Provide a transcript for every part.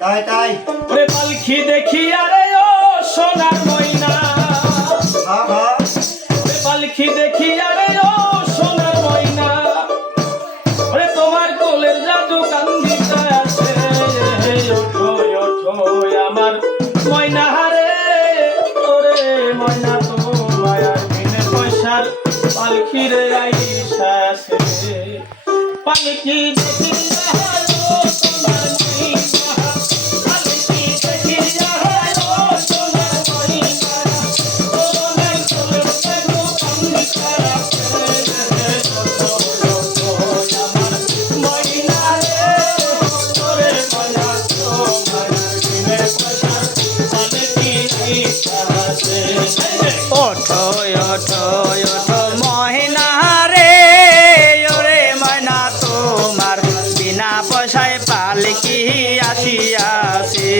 তাই তাই ওরে পালকি দেখি আরে ও সোনার ময়না ওরে পালকি দেখি আরে ও সোনার ময়না ওরে তোমার কোলের জাদু কান্দিতে আছে ওঠো ওঠো আমার ময়না হারে ওরে ময়না তো মায়ার বিনে পয়সার পালকি রে আইসা আছে পালকি দেখি ওঠো ওঠো ওঠো মহিনা রে ওরে ময়না তোমার বিনা পয়সায় পালকি আসিয়াছে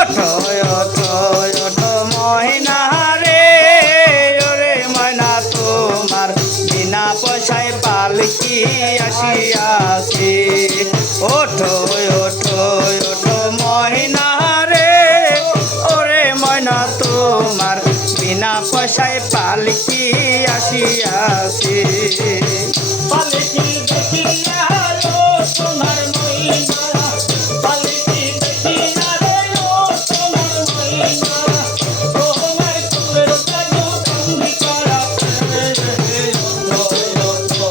ওঠো ওঠো ওঠো মহিনা রে ওরে ময়না তোমার বিনা পয়সায় পালকি আসিয়াছে ওঠো ওঠো ওঠো মহিনা রে ওরে ময়না তোমার বিনা পয়সায় পালকি আসিয়াছে পালকি দেখিয়া ও সোনার ময়না পালকি দেখিয়া রে ও সোনার ময়না তোমার কোলের জাদু কান্দি করাছে ওঠো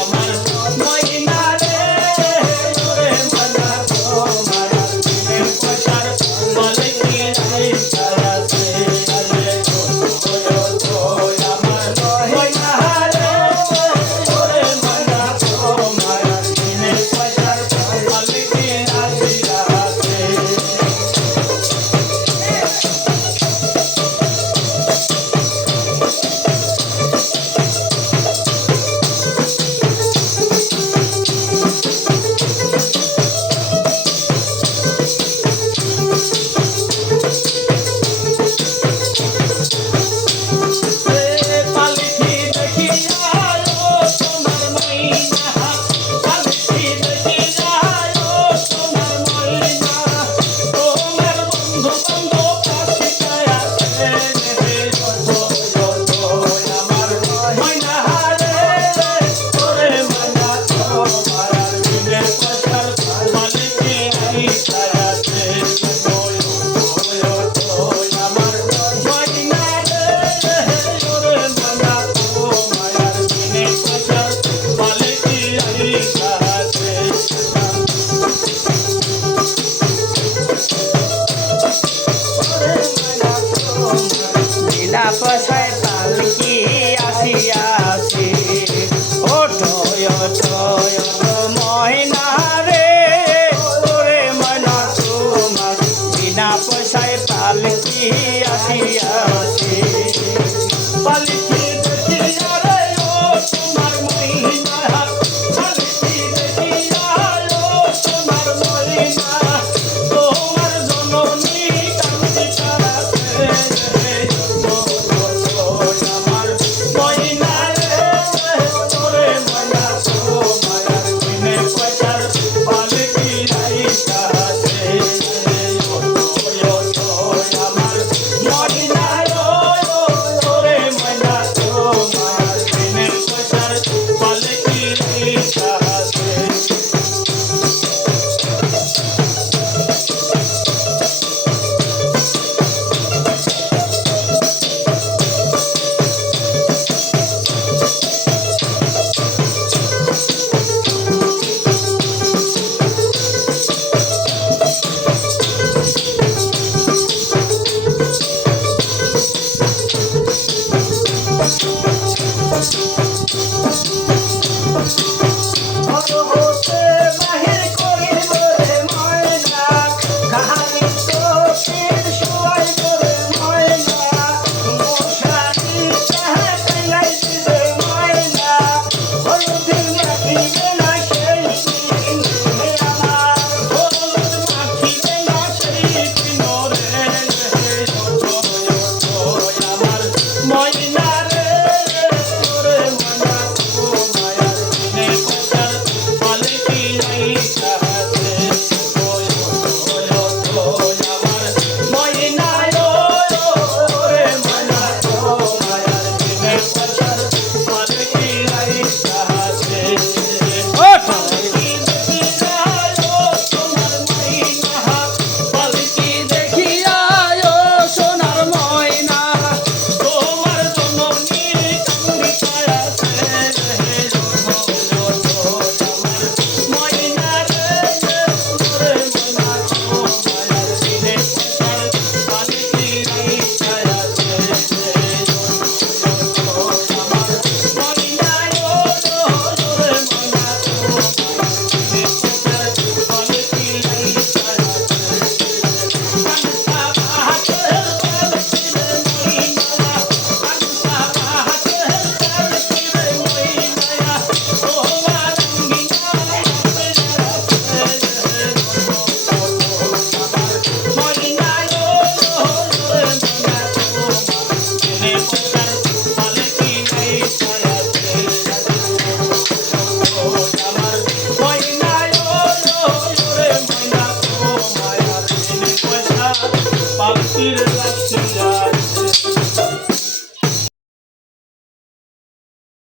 আমার ময়না রে ওরে ময়না তোমার বিনে পয়সার পালকি আইসা আছে ওঠো আমার ময়না রে ওরে ময়না তোমার বিনে পয়সার